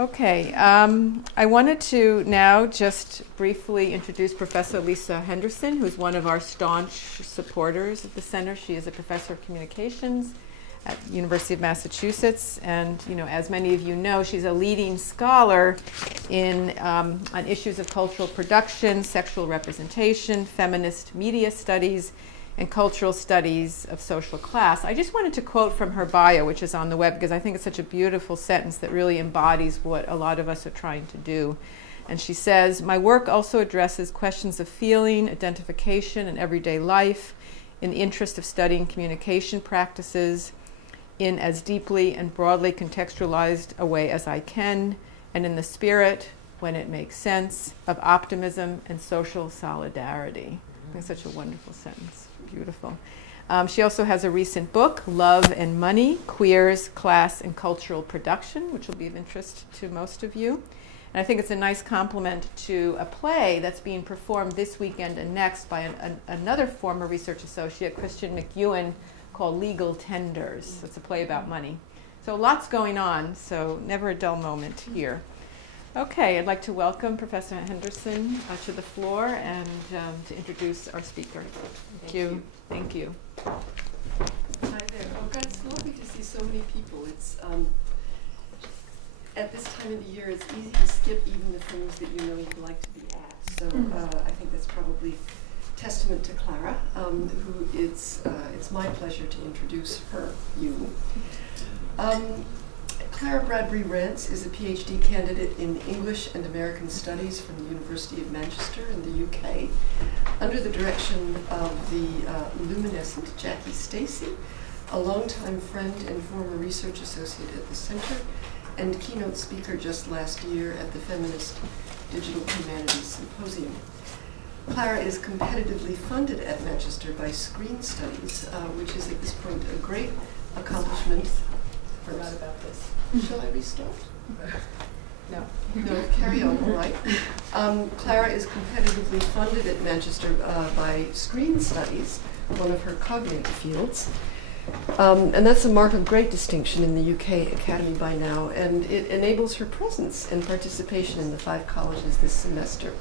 Okay, I wanted to now just briefly introduce Professor Lisa Henderson, who's one of our staunch supporters of the center. She is a professor of communications at the University of Massachusetts, and as many of you know, she's a leading scholar in on issues of cultural production, sexual representation, feminist media studies, and cultural studies of social class. I just wanted to quote from her bio, which is on the web, because I think it's such a beautiful sentence that really embodies what a lot of us are trying to do. And she says, "My work also addresses questions of feeling, identification, and everyday life in the interest of studying communication practices in as deeply and broadly contextualized a way as I can, and in the spirit, when it makes sense, of optimism and social solidarity." I think such a wonderful sentence. Beautiful. She also has a recent book, Love and Money, Queers, Class, and Cultural Production, which will be of interest to most of you. And I think it's a nice complement to a play that's being performed this weekend and next by another former research associate, Christian McEwen, called Legal Tenders. It's a play about money. So lots going on, so never a dull moment here. Okay, I'd like to welcome Professor Henderson to the floor and to introduce our speaker. Thank you. Thank you. Hi there. Oh God, it's lovely to see so many people. It's at this time of the year, it's easy to skip even the things that you know you'd like to be at. So I think that's probably testament to Clara, who it's my pleasure to introduce you. Clara Bradbury-Reds is a PhD candidate in English and American Studies from the University of Manchester in the UK, under the direction of the luminescent Jackie Stacey, a longtime friend and former research associate at the center, and keynote speaker just last year at the Feminist Digital Humanities Symposium. Clara is competitively funded at Manchester by Screen Studies, which is at this point a great accomplishment. I forgot about this. Shall I restart? No. No, carry on, all right. Clara is competitively funded at Manchester by Screen Studies, one of her cognate fields. And that's a mark of great distinction in the UK Academy by now, and it enables her presence and participation in the 5 colleges this semester.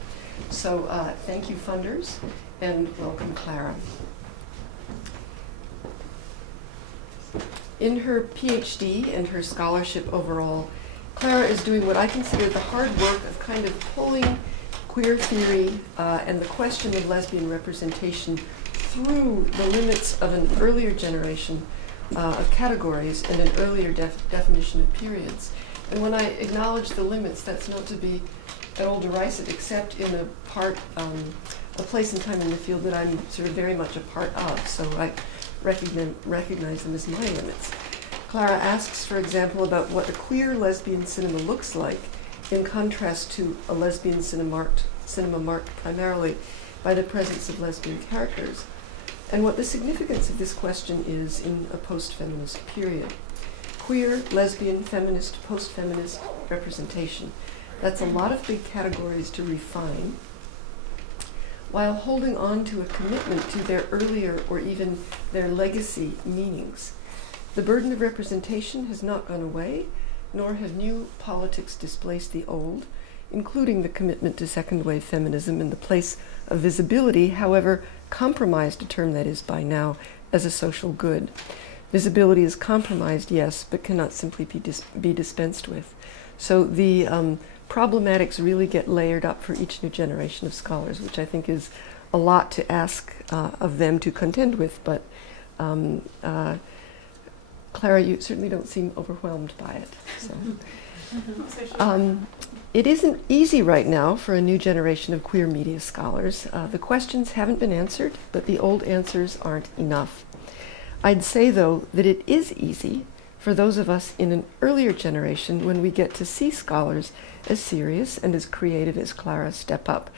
So thank you, funders, and welcome, Clara. In her PhD and her scholarship overall, Clara is doing what I consider the hard work of kind of pulling queer theory and the question of lesbian representation through the limits of an earlier generation of categories and an earlier definition of periods. And when I acknowledge the limits, that's not to be at all derisive, except in a place and time in the field that I'm sort of very much a part of. So I recognize them as my limits. Clara asks, for example, about what a queer lesbian cinema looks like in contrast to a lesbian cinema marked primarily by the presence of lesbian characters, and what the significance of this question is in a post-feminist period. Queer, lesbian, feminist, post-feminist representation. That's a lot of big categories to refine, while holding on to a commitment to their earlier or even their legacy meanings. The burden of representation has not gone away, nor have new politics displaced the old, including the commitment to second-wave feminism and the place of visibility, however compromised a term that is by now, as a social good. Visibility is compromised, yes, but cannot simply be dispensed with. So the problematics really get layered up for each new generation of scholars, which I think is a lot to ask of them to contend with, but Clara, you certainly don't seem overwhelmed by it. So. It isn't easy right now for a new generation of queer media scholars. The questions haven't been answered, but the old answers aren't enough. I'd say, though, that it is easy for those of us in an earlier generation when we get to see scholars as serious and as creative as Clara step up.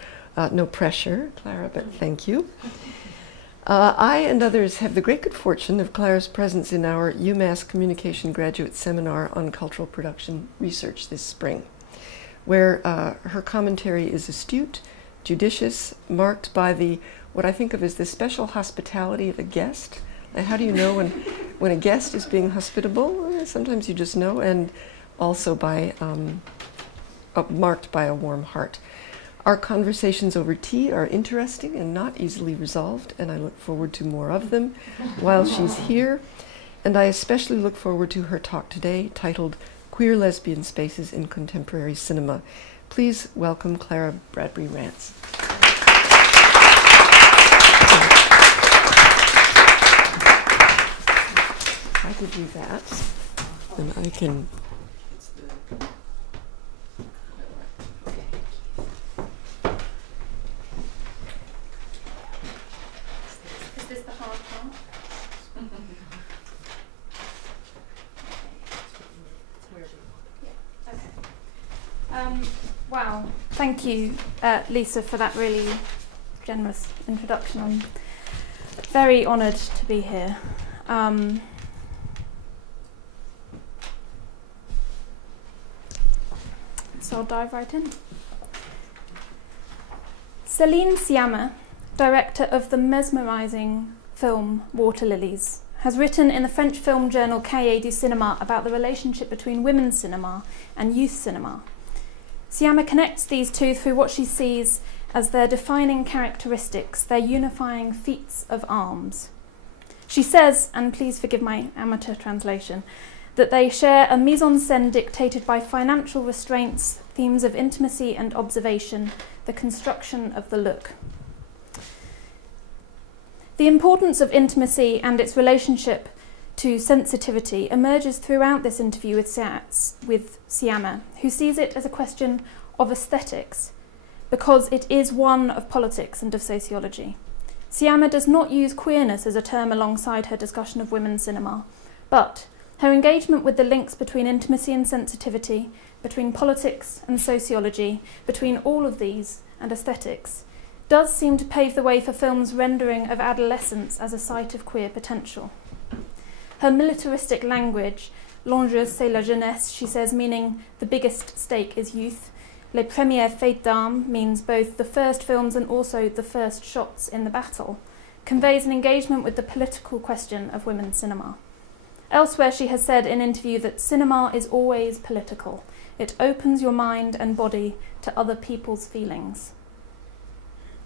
No pressure, Clara, but thank you. I and others have the great good fortune of Clara's presence in our UMass Communication Graduate Seminar on Cultural Production Research this spring, where her commentary is astute, judicious, marked by what I think of as the special hospitality of a guest. And how do you know when a guest is being hospitable? Sometimes you just know, and also by marked by a warm heart. Our conversations over tea are interesting and not easily resolved, and I look forward to more of them while she's here. And I especially look forward to her talk today, titled Queer Lesbian Spaces in Contemporary Cinema. Please welcome Clara Bradbury Rance. I could do that, and I can... Is this the hard part? Wow, thank you, Lisa, for that really generous introduction. I'm very honoured to be here. So I'll dive right in. Céline Sciamma, director of the mesmerising film Water Lilies, has written in the French film journal Cahiers du Cinéma about the relationship between women's cinema and youth cinema. Sciamma connects these two through what she sees as their defining characteristics, their unifying feats of arms. She says, and please forgive my amateur translation, that they share a mise-en-scène dictated by financial restraints, themes of intimacy and observation, the construction of the look. The importance of intimacy and its relationship to sensitivity emerges throughout this interview with Sciamma, who sees it as a question of aesthetics, because it is one of politics and of sociology. Sciamma does not use queerness as a term alongside her discussion of women's cinema, but her engagement with the links between intimacy and sensitivity, between politics and sociology, between all of these and aesthetics, does seem to pave the way for film's rendering of adolescence as a site of queer potential. Her militaristic language, l'enjeu c'est la jeunesse, she says, meaning the biggest stake is youth. Les premières faits d'armes means both the first films and also the first shots in the battle, conveys an engagement with the political question of women's cinema. Elsewhere she has said in interview that cinema is always political. It opens your mind and body to other people's feelings.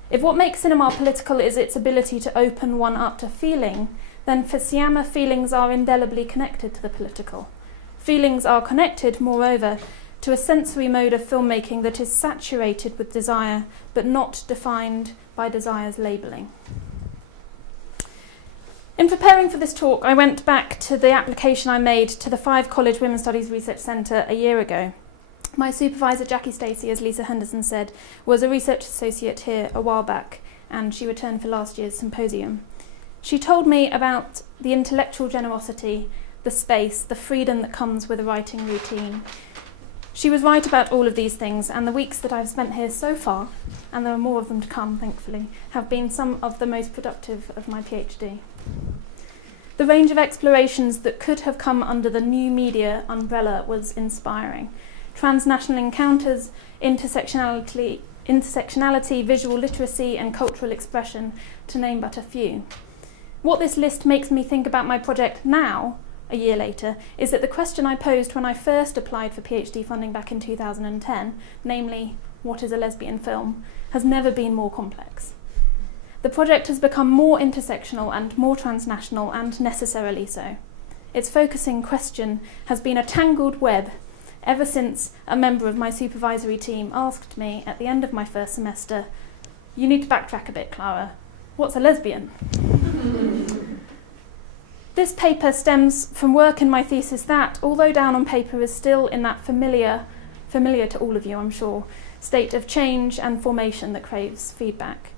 If what makes cinema political is its ability to open one up to feeling, then for Sciamma, feelings are indelibly connected to the political. Feelings are connected, moreover, to a sensory mode of filmmaking that is saturated with desire, but not defined by desire's labelling. In preparing for this talk, I went back to the application I made to the Five College Women's Studies Research Centre a year ago. My supervisor, Jackie Stacey, as Lisa Henderson said, was a research associate here a while back, and she returned for last year's symposium. She told me about the intellectual generosity, the space, the freedom that comes with a writing routine. She was right about all of these things, and the weeks that I've spent here so far, and there are more of them to come, thankfully, have been some of the most productive of my PhD. The range of explorations that could have come under the new media umbrella was inspiring. Transnational encounters, intersectionality, visual literacy, and cultural expression, to name but a few. What this list makes me think about my project now, a year later, is that the question I posed when I first applied for PhD funding back in 2010, namely, what is a lesbian film, has never been more complex. The project has become more intersectional and more transnational, and necessarily so. Its focusing question has been a tangled web ever since a member of my supervisory team asked me at the end of my first semester, "You need to backtrack a bit, Clara. What's a lesbian?" This paper stems from work in my thesis that, although down on paper, is still in that familiar to all of you, I'm sure, state of change and formation that craves feedback.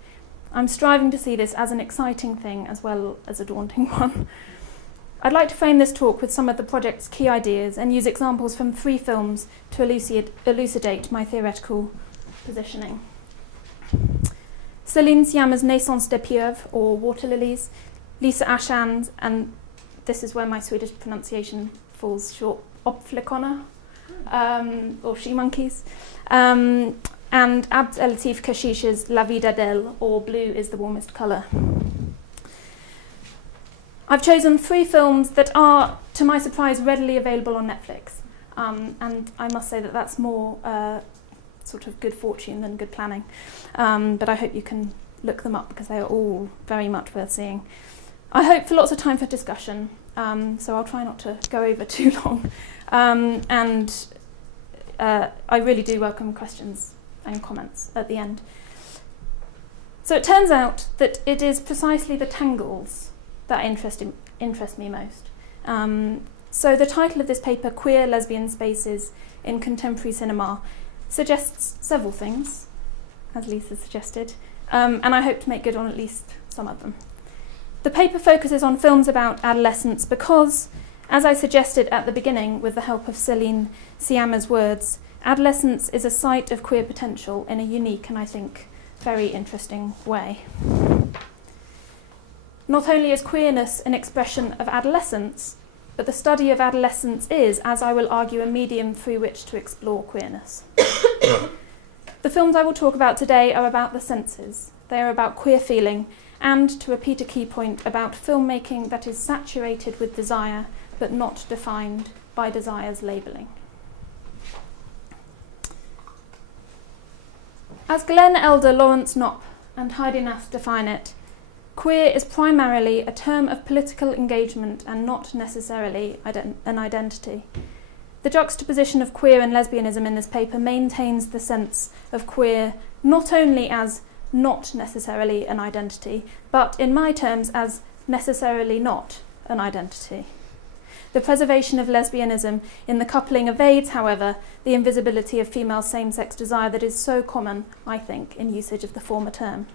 I'm striving to see this as an exciting thing as well as a daunting one. I'd like to frame this talk with some of the project's key ideas and use examples from 3 films to elucidate my theoretical positioning. Céline Sciamma's Naissance des Pieuvres, or Water Lilies, Lisa Aschand, and this is where my Swedish pronunciation falls short, Opflikona, or She Monkeys, and Abd El-Latif Kashish's La Vida d'elle, or Blue is the Warmest Colour. I've chosen 3 films that are, to my surprise, readily available on Netflix. And I must say that that's more sort of good fortune than good planning. But I hope you can look them up because they are all very much worth seeing. I hope for lots of time for discussion, so I'll try not to go over too long. I really do welcome questions and comments at the end. So it turns out that it is precisely the tangles that interest me most. So the title of this paper, Queer Lesbian Spaces in Contemporary Cinema, suggests several things, as Lisa suggested, and I hope to make good on at least some of them. The paper focuses on films about adolescence because, as I suggested at the beginning with the help of Céline Sciamma's words, adolescence is a site of queer potential in a unique and, I think, very interesting way. Not only is queerness an expression of adolescence, but the study of adolescence is, as I will argue, a medium through which to explore queerness. The films I will talk about today are about the senses. They are about queer feeling and, to repeat a key point, about filmmaking that is saturated with desire but not defined by desire's labelling. As Glenn Elder, Lawrence Knopp and Heidi Nass define it, queer is primarily a term of political engagement and not necessarily an identity. The juxtaposition of queer and lesbianism in this paper maintains the sense of queer not only as not necessarily an identity, but in my terms as necessarily not an identity. The preservation of lesbianism in the coupling evades, however, the invisibility of female same-sex desire that is so common, I think, in usage of the former term.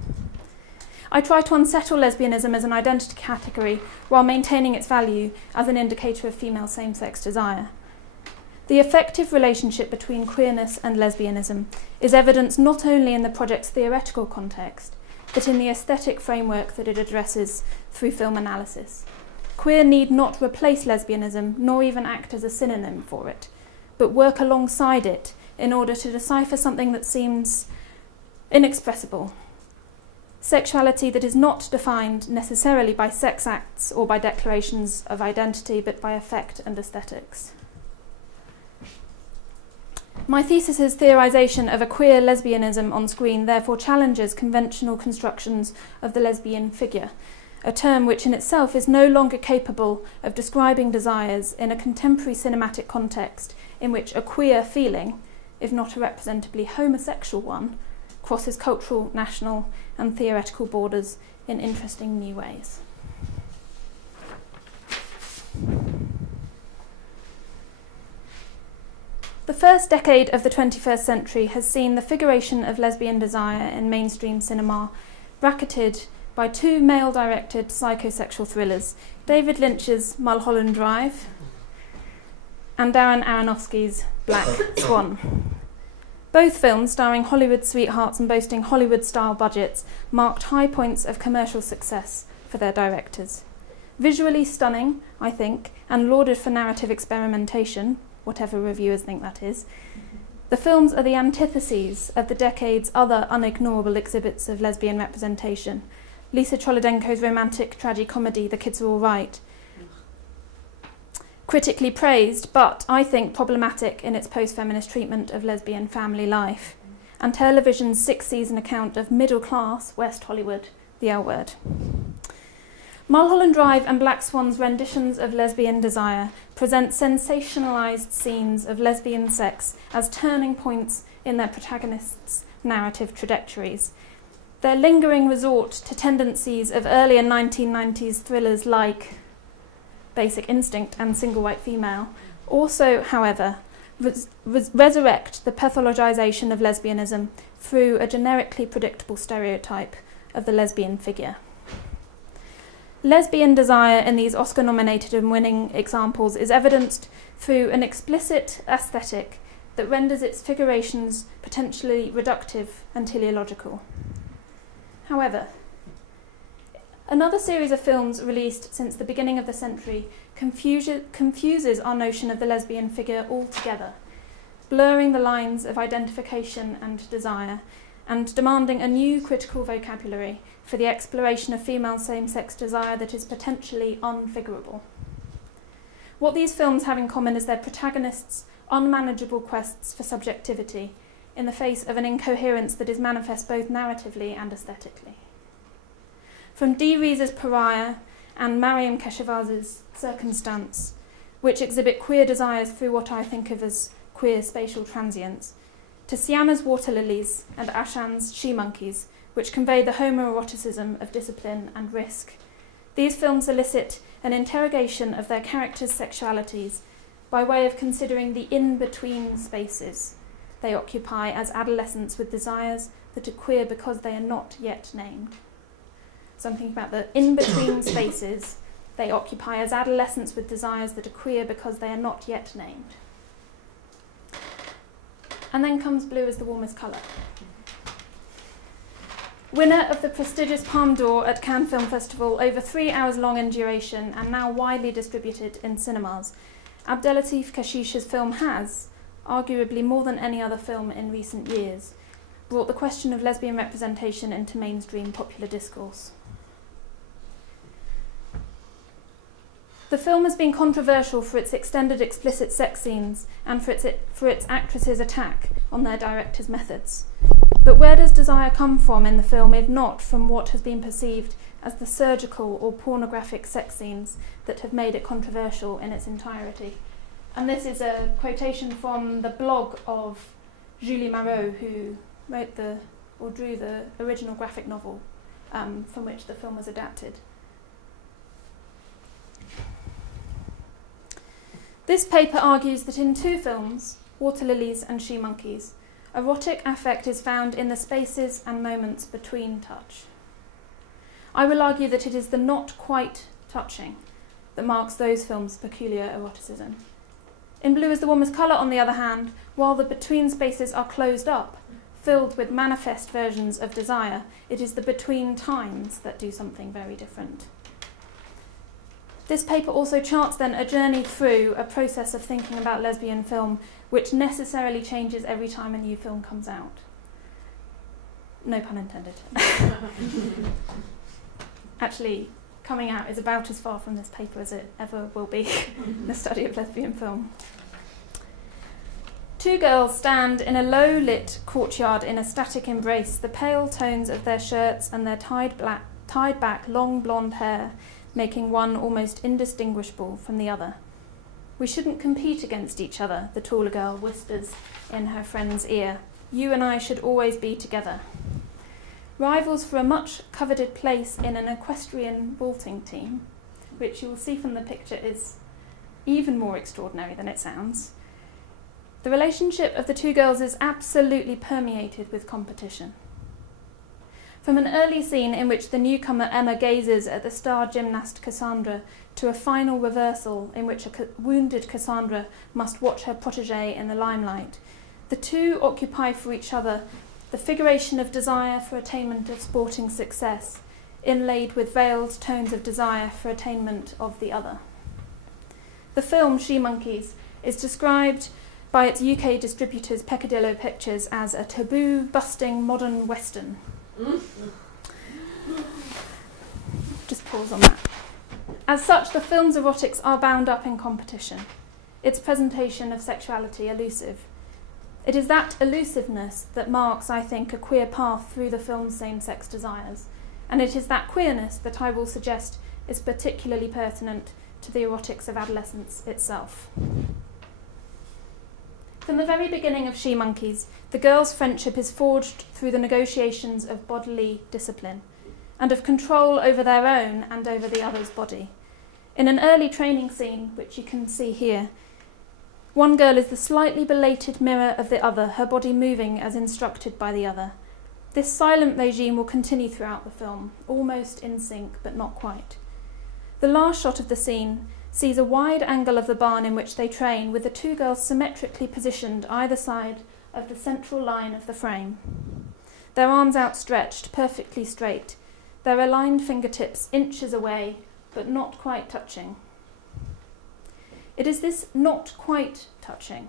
I try to unsettle lesbianism as an identity category while maintaining its value as an indicator of female same-sex desire. The effective relationship between queerness and lesbianism is evidenced not only in the project's theoretical context, but in the aesthetic framework that it addresses through film analysis. Queer need not replace lesbianism, nor even act as a synonym for it, but work alongside it in order to decipher something that seems inexpressible. Sexuality that is not defined necessarily by sex acts or by declarations of identity, but by affect and aesthetics. My thesis's theorisation of a queer lesbianism on screen therefore challenges conventional constructions of the lesbian figure, a term which in itself is no longer capable of describing desires in a contemporary cinematic context in which a queer feeling, if not a representably homosexual one, crosses cultural, national and theoretical borders in interesting new ways. The first decade of the 21st century has seen the figuration of lesbian desire in mainstream cinema bracketed by two male-directed psychosexual thrillers, David Lynch's Mulholland Drive and Darren Aronofsky's Black Swan. Both films, starring Hollywood sweethearts and boasting Hollywood-style budgets, marked high points of commercial success for their directors. Visually stunning, I think, and lauded for narrative experimentation, whatever reviewers think that is, the films are the antitheses of the decade's other unignorable exhibits of lesbian representation. Lisa Cholodenko's romantic tragicomedy, The Kids Are All Right, critically praised, but I think problematic in its post-feminist treatment of lesbian family life, and television's six-season account of middle-class West Hollywood, The L Word. Mulholland Drive and Black Swan's renditions of lesbian desire present sensationalised scenes of lesbian sex as turning points in their protagonists' narrative trajectories. Their lingering resort to tendencies of earlier 1990s thrillers like Basic Instinct and Single White Female also, however, resurrect the pathologization of lesbianism through a generically predictable stereotype of the lesbian figure. Lesbian desire in these Oscar-nominated and winning examples is evidenced through an explicit aesthetic that renders its figurations potentially reductive and teleological. However, another series of films released since the beginning of the century confuses our notion of the lesbian figure altogether, blurring the lines of identification and desire, and demanding a new critical vocabulary for the exploration of female same-sex desire that is potentially unfigurable. What these films have in common is their protagonists' unmanageable quests for subjectivity, in the face of an incoherence that is manifest both narratively and aesthetically. From Dee Rees's Pariah and Mariam Keshavarz's Circumstance, which exhibit queer desires through what I think of as queer spatial transience, to Siama's Water Lilies and Ashan's She Monkeys, which convey the homoeroticism of discipline and risk, these films elicit an interrogation of their characters' sexualities by way of considering the in-between spaces they occupy as adolescents with desires that are queer because they are not yet named. Something about the in-between spaces they occupy as adolescents with desires that are queer because they are not yet named. And then comes Blue is the Warmest Colour. Winner of the prestigious Palme d'Or at Cannes Film Festival, over 3 hours long in duration and now widely distributed in cinemas, Abdelatif Kashish's film has, arguably more than any other film in recent years, brought the question of lesbian representation into mainstream popular discourse. The film has been controversial for its extended explicit sex scenes and for its actresses' attack on their director's methods. But where does desire come from in the film if not from what has been perceived as the surgical or pornographic sex scenes that have made it controversial in its entirety? And this is a quotation from the blog of Julie Marot, who wrote or drew the original graphic novel from which the film was adapted. This paper argues that in 2 films, Water Lilies and She Monkeys, erotic affect is found in the spaces and moments between touch. I will argue that it is the not quite touching that marks those films' peculiar eroticism. In Blue is the Warmest Colour, on the other hand, while the between spaces are closed up, filled with manifest versions of desire, it is the between times that do something very different. This paper also charts then a journey through a process of thinking about lesbian film which necessarily changes every time a new film comes out. No pun intended. Actually, coming out is about as far from this paper as it ever will be in the study of lesbian film. 2 girls stand in a low-lit courtyard in a static embrace, the pale tones of their shirts and their tied-back long blonde hair making one almost indistinguishable from the other. We shouldn't compete against each other, the taller girl whispers in her friend's ear. You and I should always be together. Rivals for a much-coveted place in an equestrian vaulting team, which you will see from the picture is even more extraordinary than it sounds. The relationship of the 2 girls is absolutely permeated with competition. From an early scene in which the newcomer Emma gazes at the star gymnast Cassandra to a final reversal in which a wounded Cassandra must watch her protégée in the limelight, the 2 occupy for each other the figuration of desire for attainment of sporting success, inlaid with veiled tones of desire for attainment of the other. The film She Monkeys is described by its UK distributors Peccadillo Pictures as a taboo-busting modern western. Just pause on that. As such, the film's erotics are bound up in competition, its presentation of sexuality elusive. It is that elusiveness that marks, I think, a queer path through the film's same-sex desires, and it is that queerness that I will suggest is particularly pertinent to the erotics of adolescence itself. From the very beginning of She Monkeys, the girls' friendship is forged through the negotiations of bodily discipline and of control over their own and over the other's body. In an early training scene, which you can see here, one girl is the slightly belated mirror of the other, her body moving as instructed by the other. This silent regime will continue throughout the film, almost in sync, but not quite. The last shot of the scene sees a wide angle of the barn in which they train, with the 2 girls symmetrically positioned either side of the central line of the frame. Their arms outstretched, perfectly straight, their aligned fingertips inches away, but not quite touching. It is this not quite touching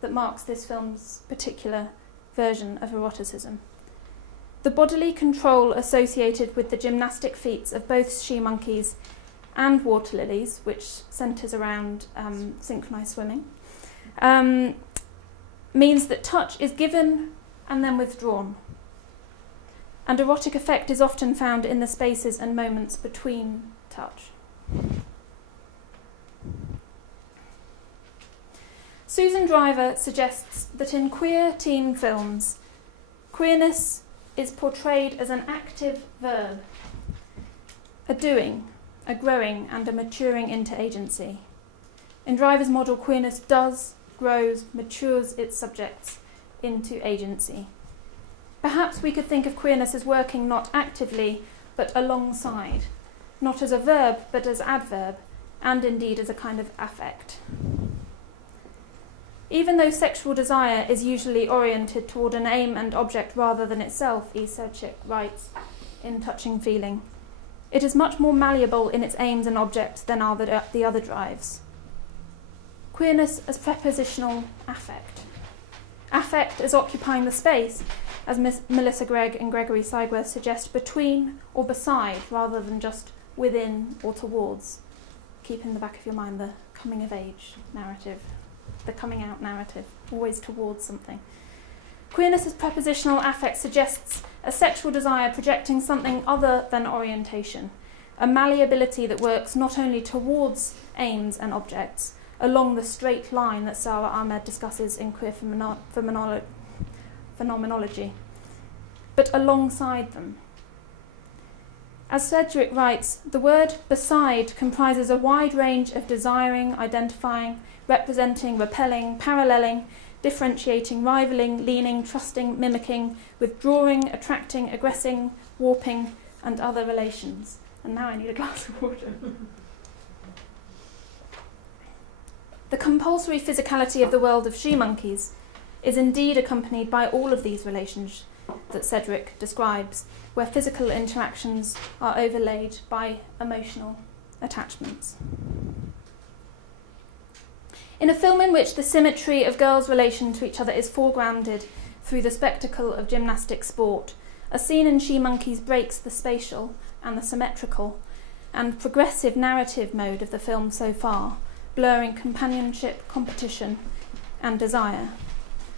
that marks this film's particular version of eroticism. The bodily control associated with the gymnastic feats of both She Monkeys and Water Lilies, which centres around synchronised swimming, means that touch is given and then withdrawn. And erotic effect is often found in the spaces and moments between touch. Susan Driver suggests that in queer teen films, queerness is portrayed as an active verb, a doing, a growing and a maturing into agency. In Driver's model, queerness does, grows, matures its subjects into agency. Perhaps we could think of queerness as working not actively, but alongside, not as a verb, but as adverb, and indeed as a kind of affect. Even though sexual desire is usually oriented toward an aim and object rather than itself, E. Sedgwick writes in Touching Feeling, it is much more malleable in its aims and objects than are the other drives. Queerness as prepositional affect. Affect as occupying the space, as Melissa Gregg and Gregory Sigworth suggest, between or beside rather than just within or towards. Keep in the back of your mind the coming of age narrative, the coming out narrative, always towards something. Queerness as prepositional affect suggests a sexual desire projecting something other than orientation, a malleability that works not only towards aims and objects, along the straight line that Sara Ahmed discusses in Queer Phenomenology, but alongside them. As Sedgwick writes, the word beside comprises a wide range of desiring, identifying, representing, repelling, paralleling, differentiating, rivaling, leaning, trusting, mimicking, withdrawing, attracting, aggressing, warping, and other relations. And now I need a glass of water. The compulsory physicality of the world of She Monkeys is indeed accompanied by all of these relations that Sedgwick describes, where physical interactions are overlaid by emotional attachments. In a film in which the symmetry of girls' relation to each other is foregrounded through the spectacle of gymnastic sport, a scene in She Monkeys breaks the spatial and the symmetrical and progressive narrative mode of the film so far, blurring companionship, competition, and desire.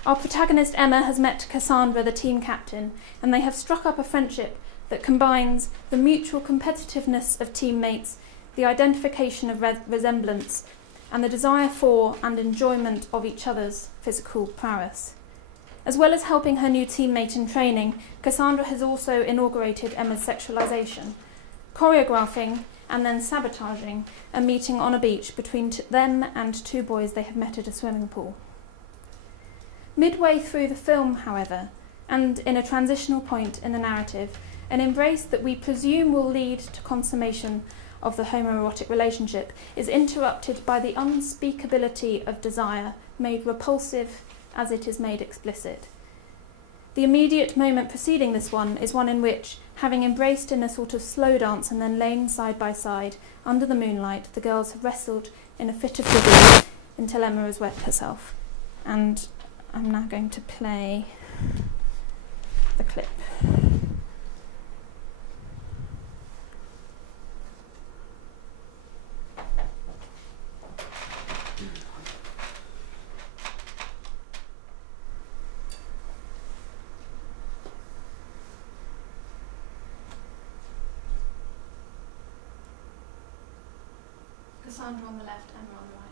Our protagonist Emma has met Cassandra, the team captain, and they have struck up a friendship that combines the mutual competitiveness of teammates, the identification of resemblance, and the desire for and enjoyment of each other's physical prowess. As well as helping her new teammate in training, Cassandra has also inaugurated Emma's sexualization, choreographing and then sabotaging a meeting on a beach between them and two boys they have met at a swimming pool. Midway through the film, however, and in a transitional point in the narrative, an embrace that we presume will lead to consummation of the homoerotic relationship is interrupted by the unspeakability of desire, made repulsive as it is made explicit. The immediate moment preceding this one is one in which, having embraced in a sort of slow dance and then lain side by side under the moonlight, the girls have wrestled in a fit of giggling until Emma has wet herself. And I'm now going to play the clip. Cassandra on the left, Emma on the right.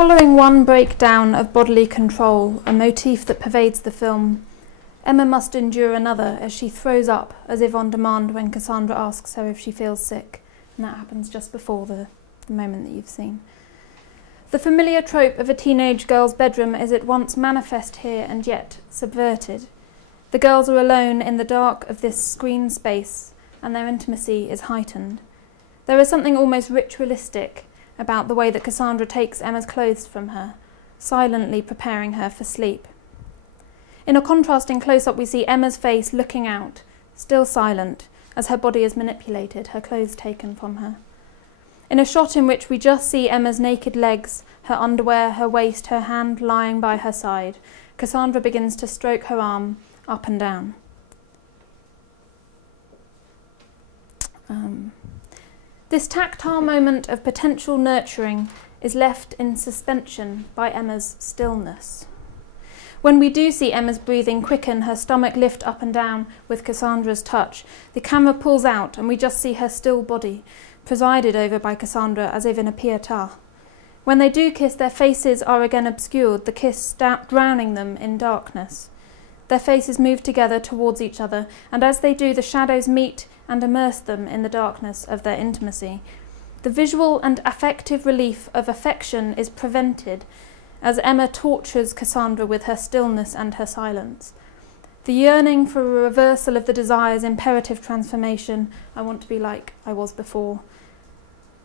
Following one breakdown of bodily control, a motif that pervades the film, Emma must endure another as she throws up as if on demand when Cassandra asks her if she feels sick, and that happens just before the moment that you've seen. The familiar trope of a teenage girl's bedroom is at once manifest here and yet subverted. The girls are alone in the dark of this screen space, and their intimacy is heightened. There is something almost ritualistic about the way that Cassandra takes Emma's clothes from her, silently preparing her for sleep. In a contrasting close-up, we see Emma's face looking out, still silent, as her body is manipulated, her clothes taken from her. In a shot in which we just see Emma's naked legs, her underwear, her waist, her hand lying by her side, Cassandra begins to stroke her arm up and down. This tactile moment of potential nurturing is left in suspension by Emma's stillness. When we do see Emma's breathing quicken, her stomach lift up and down with Cassandra's touch, the camera pulls out and we just see her still body, presided over by Cassandra as if in a pietà. When they do kiss, their faces are again obscured, the kiss drowning them in darkness. Their faces move together towards each other, and as they do, the shadows meet and immerse them in the darkness of their intimacy. The visual and affective relief of affection is prevented as Emma tortures Cassandra with her stillness and her silence. The yearning for a reversal of the desire's imperative transformation, I want to be like I was before,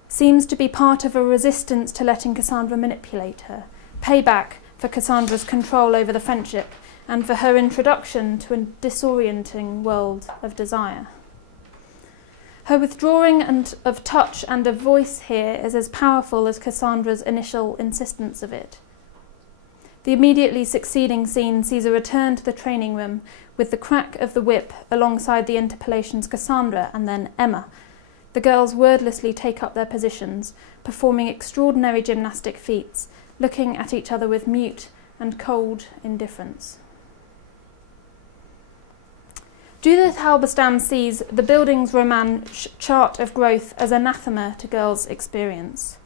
seems to be part of a resistance to letting Cassandra manipulate her, payback for Cassandra's control over the friendship, and for her introduction to a disorienting world of desire. Her withdrawing of touch and of voice here is as powerful as Cassandra's initial insistence of it. The immediately succeeding scene sees a return to the training room with the crack of the whip alongside the interpolations Cassandra and then Emma. The girls wordlessly take up their positions, performing extraordinary gymnastic feats, looking at each other with mute and cold indifference. Judith Halberstam sees the Bildungsroman chart of growth as anathema to girls' experience.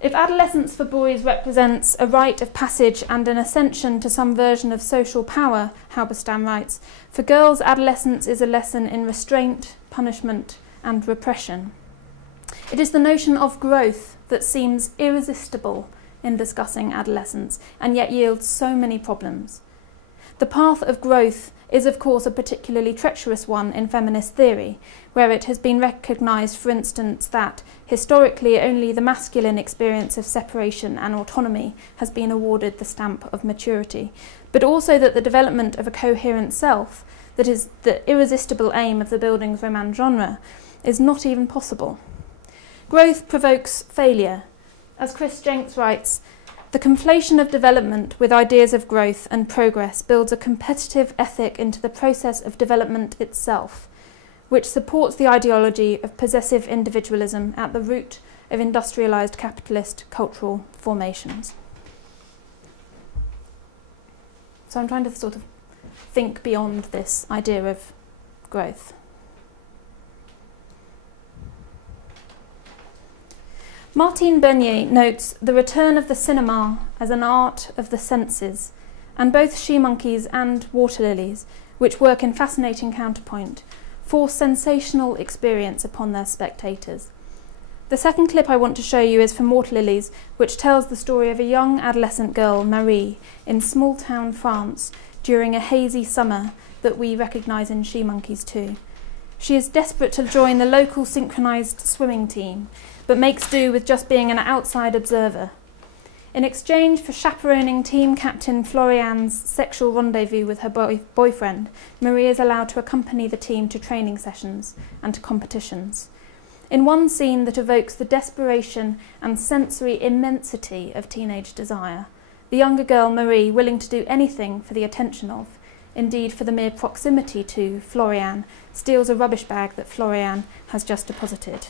If adolescence for boys represents a rite of passage and an ascension to some version of social power, Halberstam writes, for girls adolescence is a lesson in restraint, punishment and repression. It is the notion of growth that seems irresistible in discussing adolescence and yet yields so many problems. The path of growth is of course a particularly treacherous one in feminist theory, where it has been recognised, for instance, that historically only the masculine experience of separation and autonomy has been awarded the stamp of maturity, but also that the development of a coherent self, that is the irresistible aim of the Bildungsroman genre, is not even possible. Growth provokes failure. As Chris Jenks writes, the conflation of development with ideas of growth and progress builds a competitive ethic into the process of development itself, which supports the ideology of possessive individualism at the root of industrialised capitalist cultural formations. So I'm trying to sort of think beyond this idea of growth. Martine Bernier notes the return of the cinema as an art of the senses, and both she-monkeys and water lilies, which work in fascinating counterpoint, force sensational experience upon their spectators. The second clip I want to show you is from Water Lilies, which tells the story of a young adolescent girl, Marie, in small-town France during a hazy summer that we recognise in She-Monkeys too. She is desperate to join the local synchronised swimming team, but makes do with just being an outside observer. In exchange for chaperoning team captain Florian's sexual rendezvous with her boyfriend, Marie is allowed to accompany the team to training sessions and to competitions. In one scene that evokes the desperation and sensory immensity of teenage desire, the younger girl Marie, willing to do anything for the attention of, indeed for the mere proximity to Florian, steals a rubbish bag that Florian has just deposited.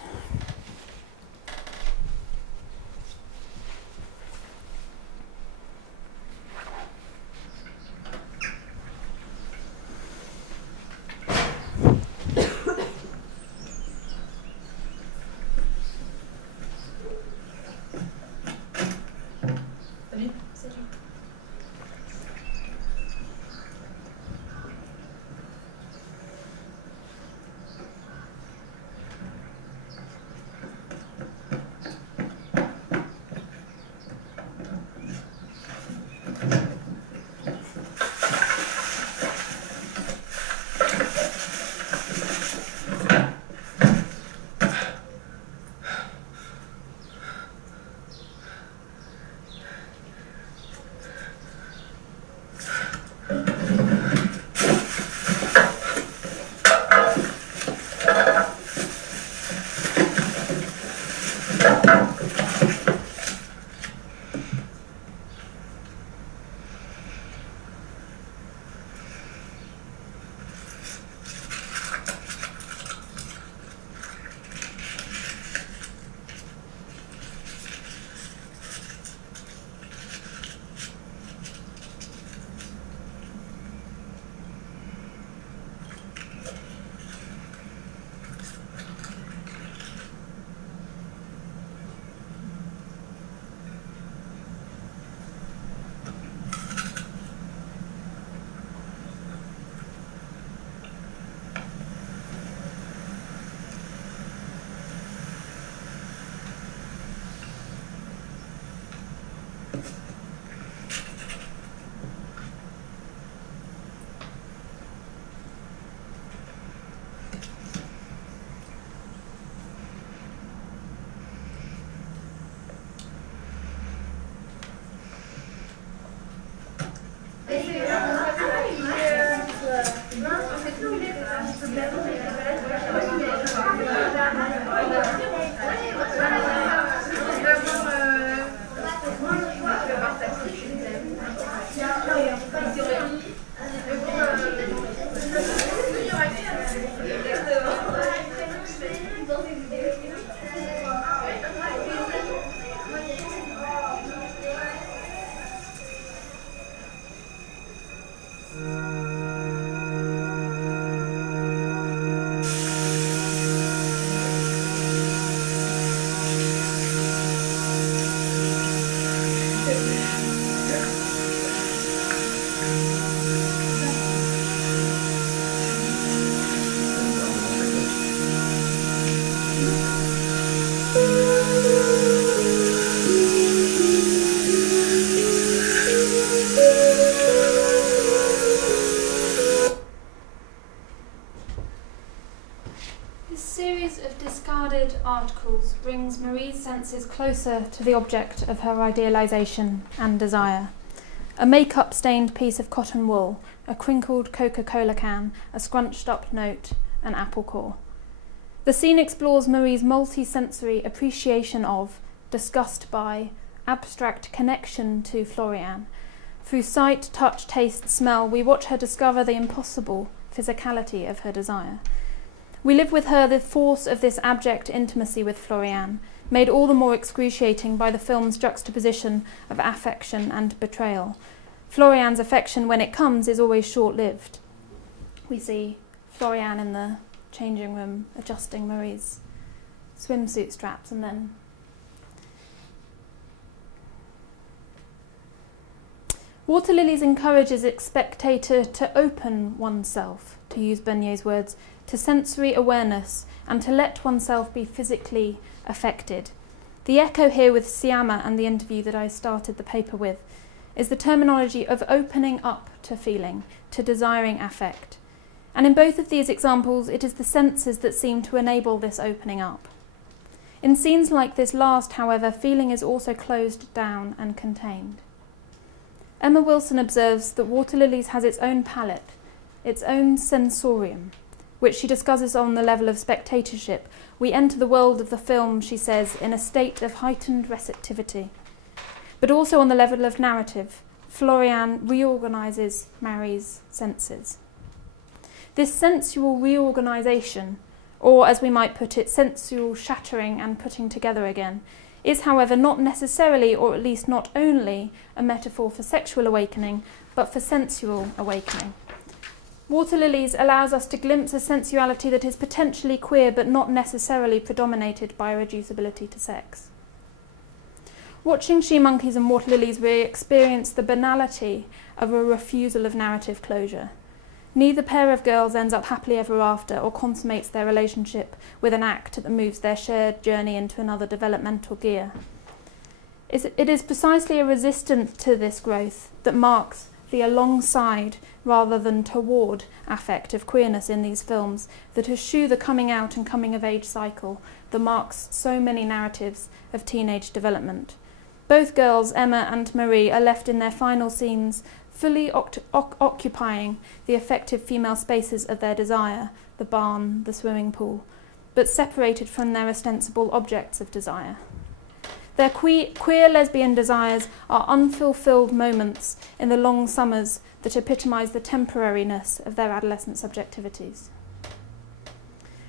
Articles brings Marie's senses closer to the object of her idealisation and desire. A makeup-stained piece of cotton wool, a crinkled Coca-Cola can, a scrunched-up note, an apple core. The scene explores Marie's multi-sensory appreciation of, disgust by, abstract connection to Florian. Through sight, touch, taste, smell, we watch her discover the impossible physicality of her desire. We live with her the force of this abject intimacy with Florian, made all the more excruciating by the film's juxtaposition of affection and betrayal. Florian's affection, when it comes, is always short-lived. We see Florian in the changing room adjusting Marie's swimsuit straps, and then Water Lilies encourages its spectator to open oneself, to use Bernier's words, to sensory awareness, and to let oneself be physically affected. The echo here with Siama and the interview that I started the paper with is the terminology of opening up to feeling, to desiring affect. And in both of these examples, it is the senses that seem to enable this opening up. In scenes like this last, however, feeling is also closed down and contained. Emma Wilson observes that Water Lilies has its own palette, its own sensorium, which she discusses on the level of spectatorship. We enter the world of the film, she says, in a state of heightened receptivity. But also on the level of narrative, Florian reorganises Marie's senses. This sensual reorganisation, or as we might put it, sensual shattering and putting together again, is, however, not necessarily, or at least not only, a metaphor for sexual awakening, but for sensual awakening. Water Lilies allows us to glimpse a sensuality that is potentially queer, but not necessarily predominated by reducibility to sex. Watching She Monkeys and Water Lilies, we experience the banality of a refusal of narrative closure. Neither pair of girls ends up happily ever after or consummates their relationship with an act that moves their shared journey into another developmental gear. It is precisely a resistance to this growth that marks the alongside rather than toward affect of queerness in these films that eschew the coming out and coming of age cycle that marks so many narratives of teenage development. Both girls, Emma and Marie, are left in their final scenes fully occupying the effective female spaces of their desire, the barn, the swimming pool, but separated from their ostensible objects of desire. Their queer lesbian desires are unfulfilled moments in the long summers that epitomise the temporariness of their adolescent subjectivities.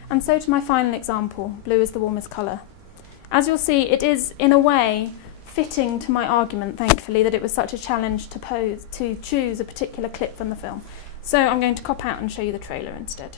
And so to my final example, Blue is the Warmest Colour. As you'll see, it is, in a way, fitting to my argument, thankfully, that it was such a challenge to choose a particular clip from the film. So I'm going to cop out and show you the trailer instead.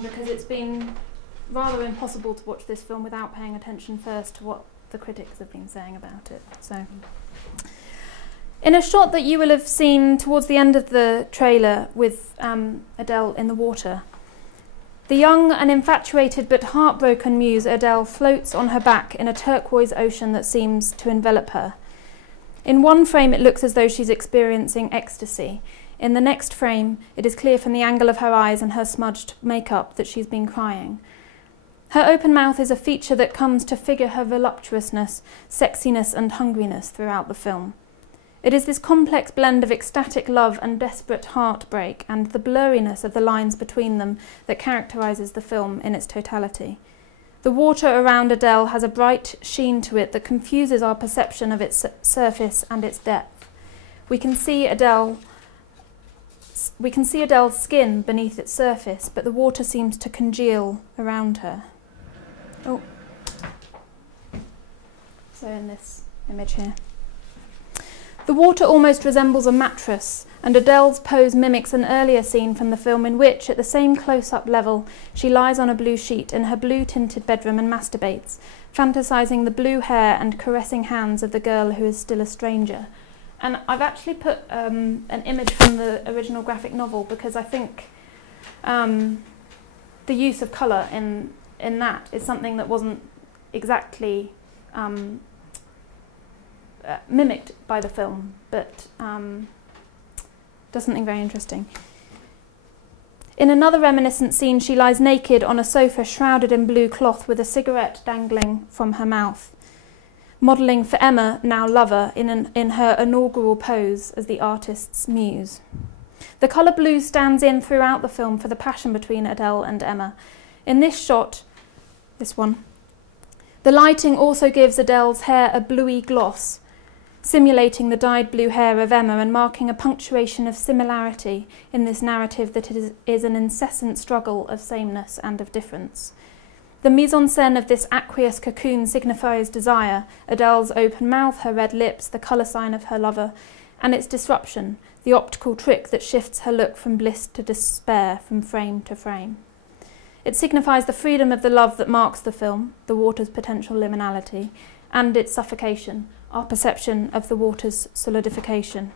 Because it's been rather impossible to watch this film without paying attention first to what the critics have been saying about it. So, in a shot that you will have seen towards the end of the trailer with Adele in the water, the young and infatuated but heartbroken muse Adele floats on her back in a turquoise ocean that seems to envelop her. In one frame it looks as though she's experiencing ecstasy. In the next frame, it is clear from the angle of her eyes and her smudged makeup that she's been crying. Her open mouth is a feature that comes to figure her voluptuousness, sexiness and hungriness throughout the film. It is this complex blend of ecstatic love and desperate heartbreak and the blurriness of the lines between them that characterises the film in its totality. The water around Adele has a bright sheen to it that confuses our perception of its surface and its depth. We can see Adele's skin beneath its surface, but the water seems to congeal around her. Oh. So in this image here. The water almost resembles a mattress, and Adele's pose mimics an earlier scene from the film in which, at the same close-up level, she lies on a blue sheet in her blue-tinted bedroom and masturbates, fantasising the blue hair and caressing hands of the girl who is still a stranger. And I've actually put an image from the original graphic novel because I think the use of colour in that is something that wasn't exactly mimicked by the film, but does something very interesting. In another reminiscent scene, she lies naked on a sofa shrouded in blue cloth with a cigarette dangling from her mouth, modelling for Emma, now lover, in her inaugural pose as the artist's muse. The colour blue stands in throughout the film for the passion between Adele and Emma. In this shot, this one, the lighting also gives Adele's hair a bluey gloss, simulating the dyed blue hair of Emma and marking a punctuation of similarity in this narrative that is an incessant struggle of sameness and of difference. The mise-en-scène of this aqueous cocoon signifies desire, Adele's open mouth, her red lips, the colour sign of her lover, and its disruption, the optical trick that shifts her look from bliss to despair, from frame to frame. It signifies the freedom of the love that marks the film, the water's potential liminality, and its suffocation, our perception of the water's solidification.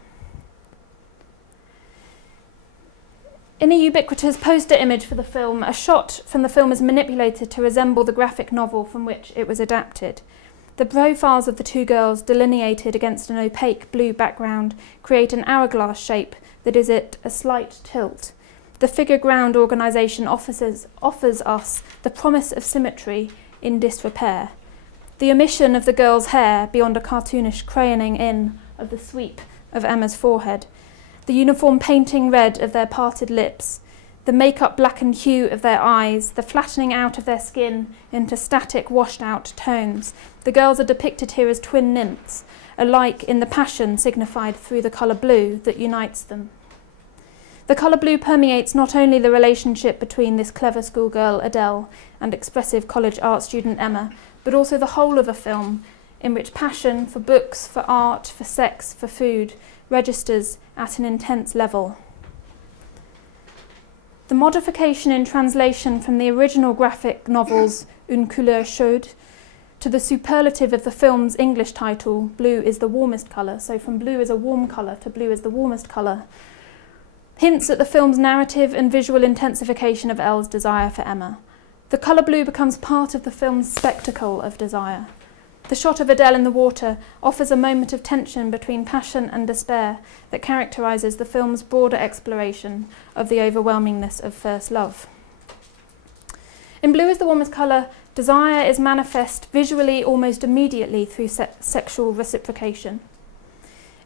In a ubiquitous poster image for the film, a shot from the film is manipulated to resemble the graphic novel from which it was adapted. The profiles of the two girls, delineated against an opaque blue background, create an hourglass shape that is at a slight tilt. The figure ground organisation offers us the promise of symmetry in disrepair. The omission of the girl's hair beyond a cartoonish crayoning in of the sweep of Emma's forehead, the uniform painting red of their parted lips, the make-up blackened hue of their eyes, the flattening out of their skin into static washed-out tones. The girls are depicted here as twin nymphs, alike in the passion signified through the colour blue that unites them. The colour blue permeates not only the relationship between this clever schoolgirl Adele and expressive college art student Emma, but also the whole of a film in which passion for books, for art, for sex, for food registers at an intense level. The modification in translation from the original graphic novel's Une couleur chaude to the superlative of the film's English title, Blue is the warmest colour, so from blue is a warm colour to blue is the warmest colour, hints at the film's narrative and visual intensification of Elle's desire for Emma. The colour blue becomes part of the film's spectacle of desire. The shot of Adele in the water offers a moment of tension between passion and despair that characterises the film's broader exploration of the overwhelmingness of first love. In Blue is the warmest colour, desire is manifest visually almost immediately through sexual reciprocation.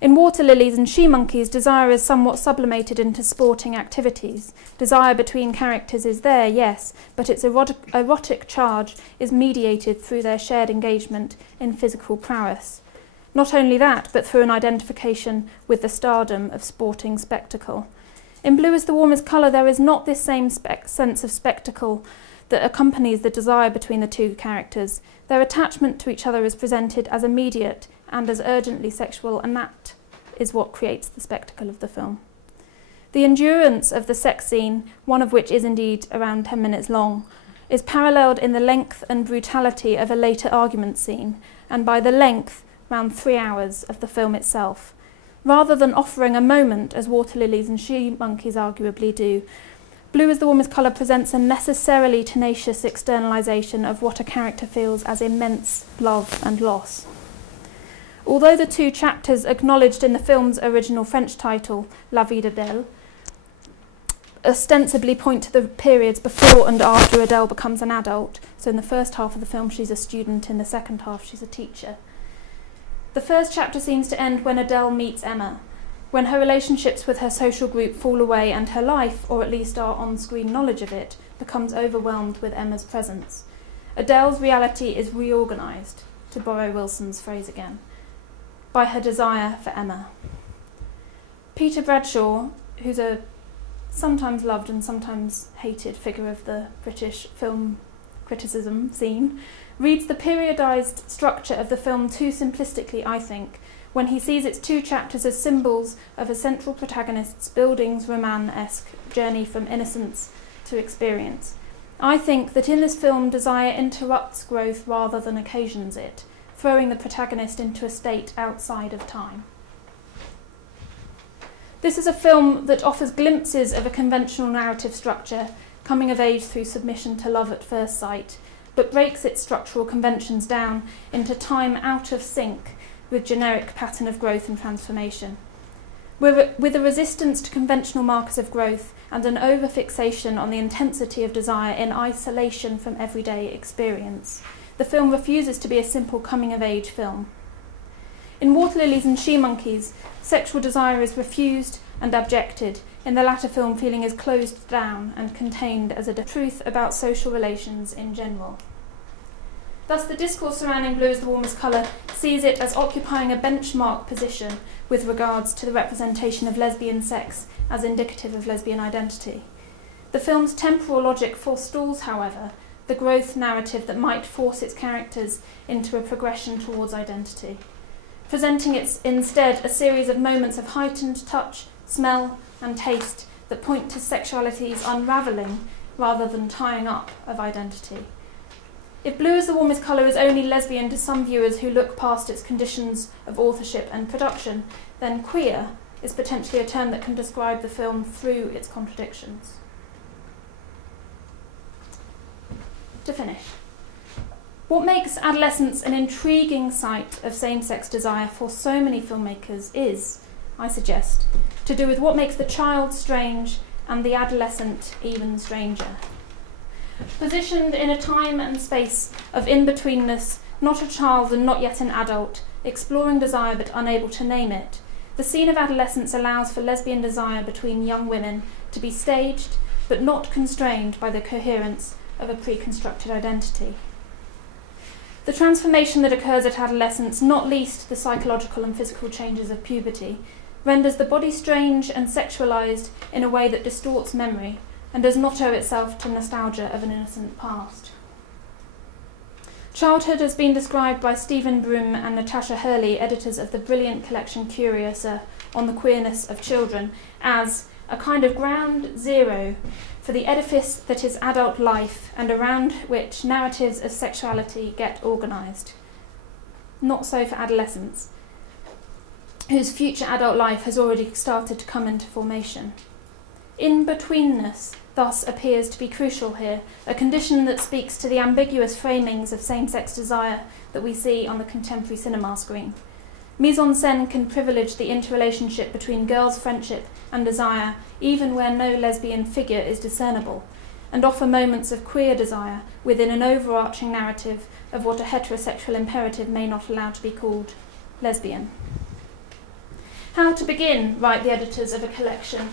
In Water Lilies and She Monkeys, desire is somewhat sublimated into sporting activities. Desire between characters is there, yes, but its erotic charge is mediated through their shared engagement in physical prowess. Not only that, but through an identification with the stardom of sporting spectacle. In Blue is the warmest colour, there is not this same sense of spectacle that accompanies the desire between the two characters. Their attachment to each other is presented as immediate and as urgently sexual, and that is what creates the spectacle of the film. The endurance of the sex scene, one of which is indeed around 10 minutes long, is paralleled in the length and brutality of a later argument scene, and by the length, around 3 hours, of the film itself. Rather than offering a moment, as Water Lilies and She Monkeys arguably do, Blue is the warmest colour presents a necessarily tenacious externalisation of what a character feels as immense love and loss. Although the two chapters acknowledged in the film's original French title, La Vie d'Adèle, ostensibly point to the periods before and after Adele becomes an adult, so in the first half of the film she's a student, in the second half she's a teacher. The first chapter seems to end when Adele meets Emma, when her relationships with her social group fall away and her life, or at least our on-screen knowledge of it, becomes overwhelmed with Emma's presence. Adele's reality is reorganised, to borrow Wilson's phrase again, by her desire for Emma. Peter Bradshaw, who's a sometimes loved and sometimes hated figure of the British film criticism scene, reads the periodised structure of the film too simplistically, I think, when he sees its 2 chapters as symbols of a central protagonist's Bildungsroman-esque journey from innocence to experience. I think that in this film, desire interrupts growth rather than occasions it, throwing the protagonist into a state outside of time. This is a film that offers glimpses of a conventional narrative structure, coming of age through submission to love at first sight, but breaks its structural conventions down into time out of sync with generic pattern of growth and transformation. With a resistance to conventional markers of growth and an over-fixation on the intensity of desire in isolation from everyday experience, the film refuses to be a simple coming-of-age film. In Water Lilies and She Monkeys, sexual desire is refused and abjected, in the latter film feeling is closed down and contained as a truth about social relations in general. Thus, the discourse surrounding Blue is the Warmest Colour sees it as occupying a benchmark position with regards to the representation of lesbian sex as indicative of lesbian identity. The film's temporal logic forestalls, however, the growth narrative that might force its characters into a progression towards identity, presenting it instead a series of moments of heightened touch, smell and taste that point to sexuality's unravelling rather than tying up of identity. If Blue is the Warmest Colour is only lesbian to some viewers who look past its conditions of authorship and production, then queer is potentially a term that can describe the film through its contradictions. To finish, what makes adolescence an intriguing site of same-sex desire for so many filmmakers is, I suggest, to do with what makes the child strange and the adolescent even stranger. Positioned in a time and space of in-betweenness, not a child and not yet an adult, exploring desire but unable to name it, the scene of adolescence allows for lesbian desire between young women to be staged but not constrained by the coherence of a pre-constructed identity. The transformation that occurs at adolescence, not least the psychological and physical changes of puberty, renders the body strange and sexualised in a way that distorts memory and does not owe itself to nostalgia of an innocent past. Childhood has been described by Stephen Broom and Natasha Hurley, editors of the brilliant collection Curiosa on the queerness of children, as a kind of ground zero for the edifice that is adult life and around which narratives of sexuality get organised. Not so for adolescents, whose future adult life has already started to come into formation. In-betweenness thus appears to be crucial here, a condition that speaks to the ambiguous framings of same-sex desire that we see on the contemporary cinema screen. Mise-en-scène can privilege the interrelationship between girls' friendship and desire, even where no lesbian figure is discernible, and offer moments of queer desire within an overarching narrative of what a heterosexual imperative may not allow to be called lesbian. How to begin, write the editors of a collection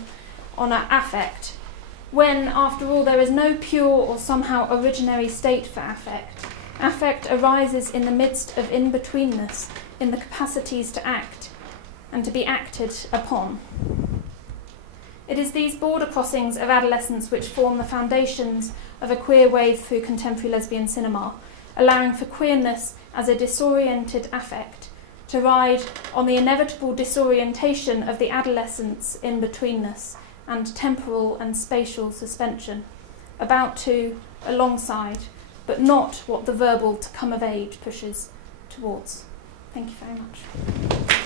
on affect, when, after all, there is no pure or somehow originary state for affect. Affect arises in the midst of in-betweenness, in the capacities to act and to be acted upon. It is these border crossings of adolescence which form the foundations of a queer wave through contemporary lesbian cinema, allowing for queerness as a disoriented affect to ride on the inevitable disorientation of the adolescent's in-betweenness and temporal and spatial suspension, about to, alongside, but not what the verbal to come of age pushes towards. Thank you very much.